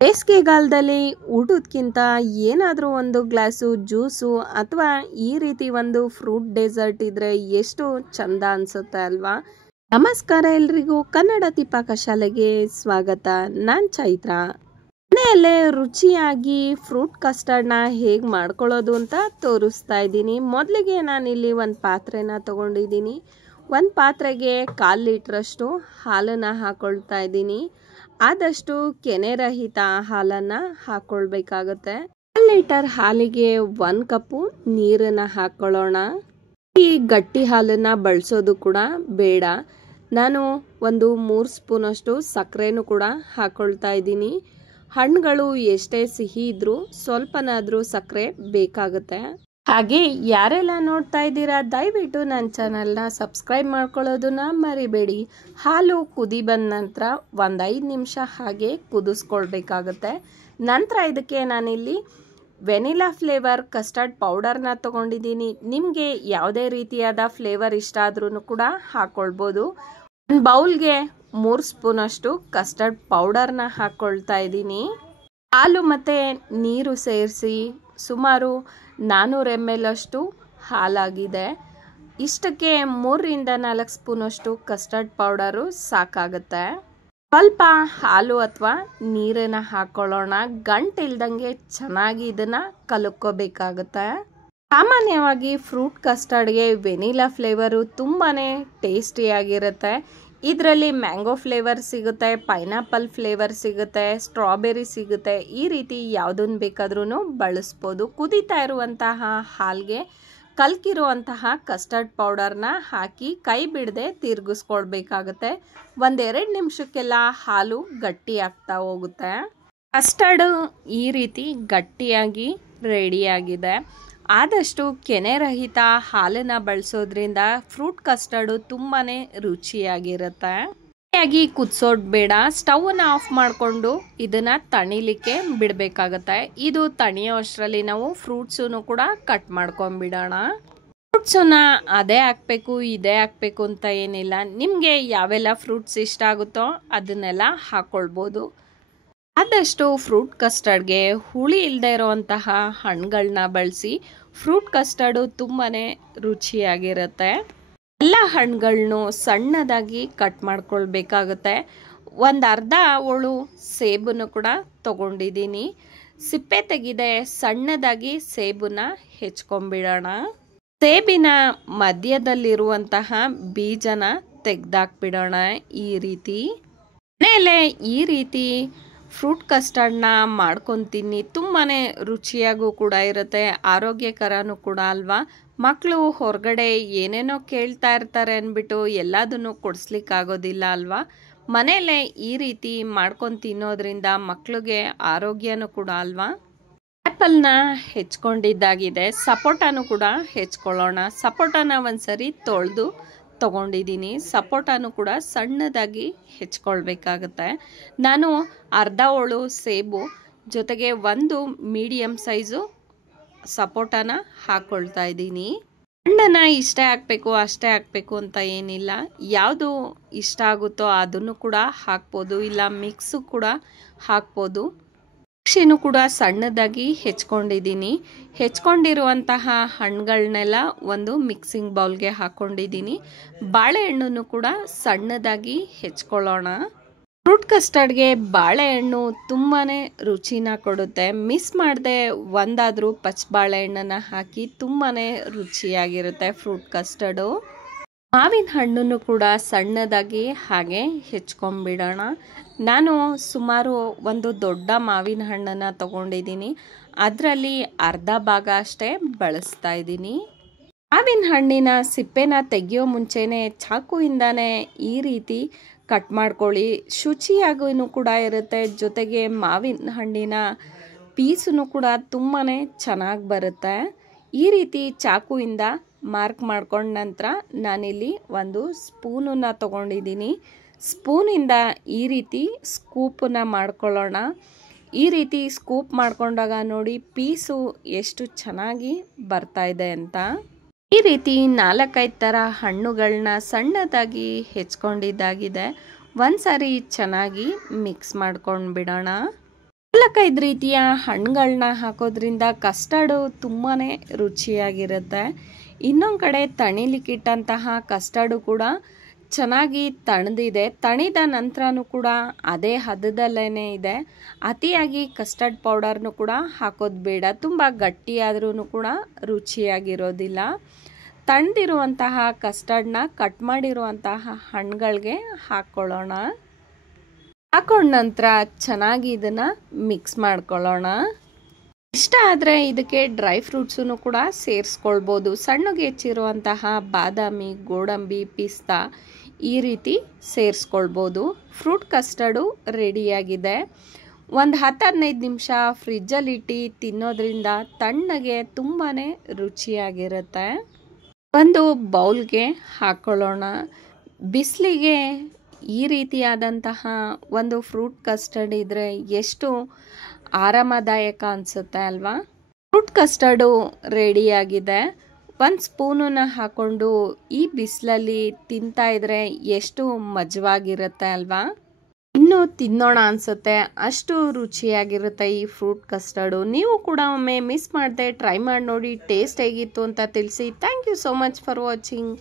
ಬೇಸಿಗೆಗಾಲದಲ್ಲಿ ಊಟಕ್ಕಿಂತ ಏನಾದರೂ ಒಂದು ಗ್ಲಾಸು ಜ್ಯೂಸು ಅಥವಾ ಈ ರೀತಿ ಒಂದು ಫ್ರೂಟ್ ಡೆಸರ್ಟ್ ಇದ್ರೆ ಎಷ್ಟು ಚಂದ ಅನ್ಸುತ್ತೆ ಅಲ್ವಾ. ನಮಸ್ಕಾರ ಎಲ್ರಿಗೂ, ಕನ್ನಡತಿ ಪಾಕಶಾಲೆಗೆ ಸ್ವಾಗತ. ನಾನು ಚೈತ್ರ. ಮನೆಯಲ್ಲೇ ರುಚಿಯಾಗಿ ಫ್ರೂಟ್ ಕಸ್ಟರ್ಡ್ನ ಹೇಗೆ ಮಾಡ್ಕೊಳ್ಳೋದು ಅಂತ ತೋರಿಸ್ತಾ ಇದ್ದೀನಿ. ಮೊದಲಿಗೆ ನಾನಿಲ್ಲಿ ಒಂದು ಪಾತ್ರೆನ ತಗೊಂಡಿದ್ದೀನಿ. ಒಂದು ಪಾತ್ರೆಗೆ 1/4 ಲೀಟ್ರಷ್ಟು ಹಾಲನ್ನು ಹಾಕೊಳ್ತಾ ಇದ್ದೀನಿ. ಆದಷ್ಟು ಕೆನೆರಹಿತ ಹಾಲನ್ನು ಹಾಕೊಳ್ಬೇಕಾಗತ್ತೆ. 1 ಲೀಟರ್ ಹಾಲಿಗೆ 1 ಕಪ್ಪು ನೀರನ್ನು ಹಾಕೊಳ್ಳೋಣ. ಈ ಗಟ್ಟಿ ಹಾಲನ್ನು ಬಳಸೋದು ಕೂಡ ಬೇಡ. ನಾನು ಒಂದು 3 ಸ್ಪೂನಷ್ಟು ಸಕ್ಕರೆನೂ ಕೂಡ ಹಾಕೊಳ್ತಾ ಇದ್ದೀನಿ. ಹಣ್ಣುಗಳು ಎಷ್ಟೇ ಸಿಹಿ ಇದ್ರೂ ಸ್ವಲ್ಪನಾದರೂ ಸಕ್ಕರೆ ಬೇಕಾಗುತ್ತೆ. ಹಾಗೆ ಯಾರೆಲ್ಲ ನೋಡ್ತಾ ಇದ್ದೀರಾ ದಯವಿಟ್ಟು ನನ್ನ ಚಾನಲ್ನ ಸಬ್ಸ್ಕ್ರೈಬ್ ಮಾಡ್ಕೊಳ್ಳೋದನ್ನ ಮರಿಬೇಡಿ. ಹಾಲು ಕುದಿ ಬಂದ ನಂತರ ಒಂದು 5 ನಿಮಿಷ ಹಾಗೆ ಕುದಿಸ್ಕೊಳ್ಬೇಕಾಗುತ್ತೆ. ನಂತರ ಇದಕ್ಕೆ ನಾನಿಲ್ಲಿ ವೆನಿಲಾ ಫ್ಲೇವರ್ ಕಸ್ಟರ್ಡ್ ಪೌಡರ್ನ ತೊಗೊಂಡಿದ್ದೀನಿ. ನಿಮಗೆ ಯಾವುದೇ ರೀತಿಯಾದ ಫ್ಲೇವರ್ ಇಷ್ಟ ಆದ್ರೂ ಕೂಡ ಹಾಕ್ಕೊಳ್ಬೋದು. ಒಂದು ಬೌಲ್ಗೆ 3 ಸ್ಪೂನಷ್ಟು ಕಸ್ಟರ್ಡ್ ಪೌಡರ್ನ ಹಾಕ್ಕೊಳ್ತಾ ಇದ್ದೀನಿ. ಹಾಲು ಮತ್ತು ನೀರು ಸೇರಿಸಿ ಸುಮಾರು 400 ml ಅಷ್ಟು ಹಾಲಾಗಿದೆ. ಇಷ್ಟಕ್ಕೆ 3ರಿಂದ 4 ಸ್ಪೂನಷ್ಟು ಕಸ್ಟರ್ಡ್ ಪೌಡರು ಸಾಕಾಗುತ್ತೆ. ಸ್ವಲ್ಪ ಹಾಲು ಅಥವಾ ನೀರನ್ನು ಹಾಕೊಳ್ಳೋಣ. ಗಂಟಿಲ್ದಂಗೆ ಚೆನ್ನಾಗಿ ಇದನ್ನು ಕಲಕೋಬೇಕಾಗುತ್ತೆ. ಸಾಮಾನ್ಯವಾಗಿ ಫ್ರೂಟ್ ಕಸ್ಟರ್ಡ್ಗೆ ವೆನಿಲಾ ಫ್ಲೇವರು ತುಂಬಾ ಟೇಸ್ಟಿಯಾಗಿರುತ್ತೆ. ಇದರಲ್ಲಿ ಮ್ಯಾಂಗೋ ಫ್ಲೇವರ್ ಸಿಗುತ್ತೆ, ಪೈನಾಪಲ್ ಫ್ಲೇವರ್ ಸಿಗುತ್ತೆ, ಸ್ಟ್ರಾಬೆರಿ ಸಿಗುತ್ತೆ. ಈ ರೀತಿ ಯಾವುದನ್ನು ಬೇಕಾದ್ರೂ ಬಳಸ್ಬೋದು. ಕುದೀತಾ ಇರುವಂತಹ ಹಾಲಿಗೆ ಕಲ್ಕಿರುವಂತಹ ಕಸ್ಟರ್ಡ್ ಪೌಡರ್ನ ಹಾಕಿ ಕೈ ಬಿಡದೆ ತಿರುಗಿಸ್ಕೊಳ್ಬೇಕಾಗತ್ತೆ. 1-2 ನಿಮಿಷಕ್ಕೆಲ್ಲ ಹಾಲು ಗಟ್ಟಿ ಆಗ್ತಾ ಹೋಗುತ್ತೆ. ಕಸ್ಟರ್ಡ್ ಈ ರೀತಿ ಗಟ್ಟಿಯಾಗಿ ರೆಡಿಯಾಗಿದೆ. ಆದಷ್ಟು ಕೆನೆರಹಿತ ಹಾಲನ್ನು ಬಳಸೋದ್ರಿಂದ ಫ್ರೂಟ್ ಕಸ್ಟರ್ಡು ತುಂಬಾ ರುಚಿಯಾಗಿರುತ್ತೆ. ಗಟ್ಟಿಯಾಗಿ ಕುದಿಸೋದು ಬೇಡ. ಸ್ಟವನ್ನು ಆಫ್ ಮಾಡಿಕೊಂಡು ಇದನ್ನು ತಣಿಲಿಕ್ಕೆ ಬಿಡಬೇಕಾಗತ್ತೆ. ಇದು ತಣಿಯೋ ಅಷ್ಟರಲ್ಲಿ ನಾವು ಫ್ರೂಟ್ಸನ್ನು ಕೂಡ ಕಟ್ ಮಾಡ್ಕೊಂಡ್ಬಿಡೋಣ. ಫ್ರೂಟ್ಸನ್ನು ಅದೇ ಹಾಕಬೇಕು ಇದೇ ಹಾಕಬೇಕು ಅಂತ ಏನಿಲ್ಲ. ನಿಮಗೆ ಯಾವೆಲ್ಲ ಫ್ರೂಟ್ಸ್ ಇಷ್ಟ ಆಗುತ್ತೋ ಅದನ್ನೆಲ್ಲ ಹಾಕ್ಕೊಳ್ಬೋದು. ಆದಷ್ಟು ಫ್ರೂಟ್ ಕಸ್ಟರ್ಡ್ಗೆ ಹುಳಿ ಇಲ್ಲದೆ ಇರೋವಂತಹ ಹಣ್ಣುಗಳನ್ನ ಬಳಸಿ. ಫ್ರೂಟ್ ಕಸ್ಟರ್ಡು ತುಂಬಾ ರುಚಿಯಾಗಿರುತ್ತೆ. ಎಲ್ಲ ಹಣ್ಣುಗಳನ್ನು ಸಣ್ಣದಾಗಿ ಕಟ್ ಮಾಡ್ಕೊಳ್ಬೇಕಾಗುತ್ತೆ. ಒಂದು ಅರ್ಧ ಹೋಳು ಸೇಬನ್ನು ಕೂಡ ತಗೊಂಡಿದ್ದೀನಿ. ಸಿಪ್ಪೆ ತೆಗೆದೆ ಸಣ್ಣದಾಗಿ ಸೇಬನ್ನ ಹೆಚ್ಕೊಂಡ್ಬಿಡೋಣ. ಸೇಬಿನ ಮಧ್ಯದಲ್ಲಿರುವಂತಹ ಬೀಜನ ತೆಗೆದಾಕ್ಬಿಡೋಣ. ಈ ರೀತಿ ಮನೆಯಲ್ಲೇ ಈ ರೀತಿ ಫ್ರೂಟ್ ಕಸ್ಟರ್ಡ್ನ ಮಾಡ್ಕೊತೀನಿ. ತುಂಬಾ ರುಚಿಯಾಗೂ ಕೂಡ ಇರುತ್ತೆ, ಆರೋಗ್ಯಕರನೂ ಕೂಡ ಅಲ್ವಾ. ಮಕ್ಕಳು ಹೊರಗಡೆ ಏನೇನೋ ಕೇಳ್ತಾ ಇರ್ತಾರೆ ಅಂದ್ಬಿಟ್ಟು ಎಲ್ಲದನ್ನು ಕೊಡಿಸ್ಲಿಕ್ಕಾಗೋದಿಲ್ಲ ಅಲ್ವಾ. ಮನೆಯಲ್ಲೇ ಈ ರೀತಿ ಮಾಡ್ಕೊಂಡು ತಿನ್ನೋದ್ರಿಂದ ಮಕ್ಕಳಿಗೆ ಆರೋಗ್ಯನೂ ಕೂಡ ಅಲ್ವಾ. ಆ್ಯಪಲ್ನ ಹೆಚ್ಕೊಂಡಿದ್ದಾಗಿದೆ. ಸಪೋಟನೂ ಕೂಡ ಹೆಚ್ಕೊಳ್ಳೋಣ. ಸಪೋಟನ ಒಂದ್ಸರಿ ತೊಳೆದು ತಗೊಂಡಿದ್ದೀನಿ. ಸಪೋಟನೂ ಕೂಡ ಸಣ್ಣದಾಗಿ ಹೆಚ್ಕೊಳ್ಬೇಕಾಗತ್ತೆ. ನಾನು ಅರ್ಧ ಹೋಳು ಸೇಬು ಜೊತೆಗೆ ಒಂದು ಮೀಡಿಯಮ್ ಸೈಜು ಸಪೋಟನ ಹಾಕ್ಕೊಳ್ತಾ ಇದ್ದೀನಿ. ಹಣ್ಣನ್ನು ಇಷ್ಟೇ ಹಾಕಬೇಕು ಅಷ್ಟೇ ಹಾಕಬೇಕು ಅಂತ ಏನಿಲ್ಲ. ಯಾವುದು ಇಷ್ಟ ಆಗುತ್ತೋ ಅದನ್ನು ಕೂಡ ಹಾಕ್ಬೋದು, ಇಲ್ಲ ಮಿಕ್ಸು ಕೂಡ ಹಾಕ್ಬೋದು. ದ್ರಾಕ್ಷಿನೂ ಕೂಡ ಸಣ್ಣದಾಗಿ ಹೆಚ್ಕೊಂಡಿದ್ದೀನಿ. ಹೆಚ್ಕೊಂಡಿರುವಂತಹ ಹಣ್ಣುಗಳನ್ನೆಲ್ಲ ಒಂದು ಮಿಕ್ಸಿಂಗ್ ಬೌಲ್ಗೆ ಹಾಕ್ಕೊಂಡಿದ್ದೀನಿ. ಬಾಳೆಹಣ್ಣನ್ನು ಕೂಡ ಸಣ್ಣದಾಗಿ ಹೆಚ್ಕೊಳ್ಳೋಣ. ಫ್ರೂಟ್ ಕಸ್ಟರ್ಡ್ಗೆ ಬಾಳೆಹಣ್ಣು ತುಂಬಾ ರುಚಿನ ಕೊಡುತ್ತೆ. ಮಿಸ್ ಮಾಡದೆ ಒಂದಾದರೂ ಪಚ್ಚ ಬಾಳೆಹಣ್ಣನ್ನು ಹಾಕಿ ತುಂಬಾ ರುಚಿಯಾಗಿರುತ್ತೆ ಫ್ರೂಟ್ ಕಸ್ಟರ್ಡು. ಮಾವಿನ ಹಣ್ಣನ್ನು ಕೂಡ ಸಣ್ಣದಾಗಿ ಹಾಗೆ ಹೆಚ್ಕೊಂಡ್ಬಿಡೋಣ. ನಾನು ಸುಮಾರು ಒಂದು ದೊಡ್ಡ ಮಾವಿನ ಹಣ್ಣನ್ನು ತಗೊಂಡಿದ್ದೀನಿ. ಅದರಲ್ಲಿ ಅರ್ಧ ಭಾಗ ಅಷ್ಟೇ ಬಳಸ್ತಾ ಇದ್ದೀನಿ. ಮಾವಿನ ಹಣ್ಣಿನ ಸಿಪ್ಪೆನ ತೆಗೆಯೋ ಮುಂಚೆನೇ ಚಾಕುಯಿಂದಾನೇ ಈ ರೀತಿ ಕಟ್ ಮಾಡ್ಕೊಳ್ಳಿ. ಶುಚಿಯಾಗೂ ಕೂಡ ಇರುತ್ತೆ. ಜೊತೆಗೆ ಮಾವಿನ ಹಣ್ಣಿನ ಪೀಸನ್ನು ಕೂಡ ತುಂಬಾ ಚೆನ್ನಾಗಿ ಬರುತ್ತೆ. ಈ ರೀತಿ ಚಾಕುಯಿಂದ ಮಾರ್ಕ್ ಮಾಡ್ಕೊಂಡ ನಂತರ ನಾನಿಲ್ಲಿ ಒಂದು ಸ್ಪೂನನ್ನು ತಗೊಂಡಿದ್ದೀನಿ. ಸ್ಪೂನಿಂದ ಈ ರೀತಿ ಸ್ಕೂಪನ್ನು ಮಾಡ್ಕೊಳ್ಳೋಣ. ಈ ರೀತಿ ಸ್ಕೂಪ್ ಮಾಡ್ಕೊಂಡಾಗ ನೋಡಿ ಪೀಸು ಎಷ್ಟು ಚೆನ್ನಾಗಿ ಬರ್ತಾ ಇದೆ ಅಂತ. ಈ ರೀತಿ 4-5 ಥರ ಹಣ್ಣುಗಳನ್ನ ಸಣ್ಣದಾಗಿ ಹೆಚ್ಕೊಂಡಿದ್ದಾಗಿದೆ. ಒಂದ್ಸರಿ ಚೆನ್ನಾಗಿ ಮಿಕ್ಸ್ ಮಾಡ್ಕೊಂಡು ಬಿಡೋಣ. 4-5 ರೀತಿಯ ಹಣ್ಣುಗಳನ್ನ ಹಾಕೋದ್ರಿಂದ ಕಸ್ಟರ್ಡು ತುಂಬಾ ರುಚಿಯಾಗಿರುತ್ತೆ. ಇನ್ನೊಂದು ಕಡೆ ತಣಿಲಿಕ್ಕಿಟ್ಟಂತಹ ಕಸ್ಟರ್ಡು ಕೂಡ ಚೆನ್ನಾಗಿ ತಣಿದಿದೆ. ತಣಿದ ನಂತರನೂ ಕೂಡ ಅದೇ ಹದದಲ್ಲೇ ಇದೆ. ಅತಿಯಾಗಿ ಕಸ್ಟರ್ಡ್ ಪೌಡರ್ನು ಕೂಡ ಹಾಕೋದು ಬೇಡ. ತುಂಬ ಗಟ್ಟಿಯಾದ್ರೂ ಕೂಡ ರುಚಿಯಾಗಿರೋದಿಲ್ಲ. ತಣ್ಣದಿರುವಂತಹ ಕಸ್ಟರ್ಡ್ನ ಕಟ್ ಮಾಡಿರುವಂತಹ ಹಣ್ಣುಗಳಿಗೆ ಹಾಕ್ಕೊಳ್ಳೋಣ. ಹಾಕೊಂಡ ನಂತರ ಚೆನ್ನಾಗಿ ಇದನ್ನು ಮಿಕ್ಸ್ ಮಾಡ್ಕೊಳ್ಳೋಣ. ಇಷ್ಟ ಆದರೆ ಇದಕ್ಕೆ ಡ್ರೈ ಫ್ರೂಟ್ಸನ್ನು ಕೂಡ ಸೇರಿಸ್ಕೊಳ್ಬೋದು. ಸಣ್ಣಗೆ ಹೆಚ್ಚಿರುವಂತಹ ಬಾದಾಮಿ, ಗೋಡಂಬಿ, ಪಿಸ್ತಾ ಈ ರೀತಿ ಸೇರಿಸ್ಕೊಳ್ಬೋದು. ಫ್ರೂಟ್ ಕಸ್ಟರ್ಡು ರೆಡಿಯಾಗಿದೆ. ಒಂದು 10-15 ನಿಮಿಷ ಫ್ರಿಜ್ಜಲ್ಲಿಟ್ಟು ತಿನ್ನೋದ್ರಿಂದ ತಣ್ಣಗೆ ತುಂಬಾ ರುಚಿಯಾಗಿರುತ್ತೆ. ಒಂದು ಬೌಲ್ಗೆ ಹಾಕ್ಕೊಳ್ಳೋಣ. ಬಿಸಿಲಿಗೆ ಈ ರೀತಿಯಾದಂತಹ ಒಂದು ಫ್ರೂಟ್ ಕಸ್ಟರ್ಡ್ ಇದ್ದರೆ ಎಷ್ಟು ಆರಾಮದಾಯಕ ಅನಿಸುತ್ತೆ ಅಲ್ವಾ? ಫ್ರೂಟ್ ಕಸ್ಟರ್ಡು ರೆಡಿಯಾಗಿದೆ. 1 ಸ್ಪೂನನ್ನು ಹಾಕ್ಕೊಂಡು ಈ ಬಿಸಿಲಲ್ಲಿ ತಿಂತಾ ಇದ್ರೆ ಎಷ್ಟು ಮಜವಾಗಿರುತ್ತೆ ಅಲ್ವಾ? ಇನ್ನೂ ತಿನ್ನೋಣ ಅನಿಸುತ್ತೆ, ಅಷ್ಟು ರುಚಿಯಾಗಿರುತ್ತೆ ಈ ಫ್ರೂಟ್ ಕಸ್ಟರ್ಡು. ನೀವು ಕೂಡ ಒಮ್ಮೆ ಮಿಸ್ ಮಾಡದೆ ಟ್ರೈ ಮಾಡಿ ನೋಡಿ. ಟೇಸ್ಟ್ ಹೇಗಿತ್ತು ಅಂತ ತಿಳಿಸಿ. Thank you so much for watching.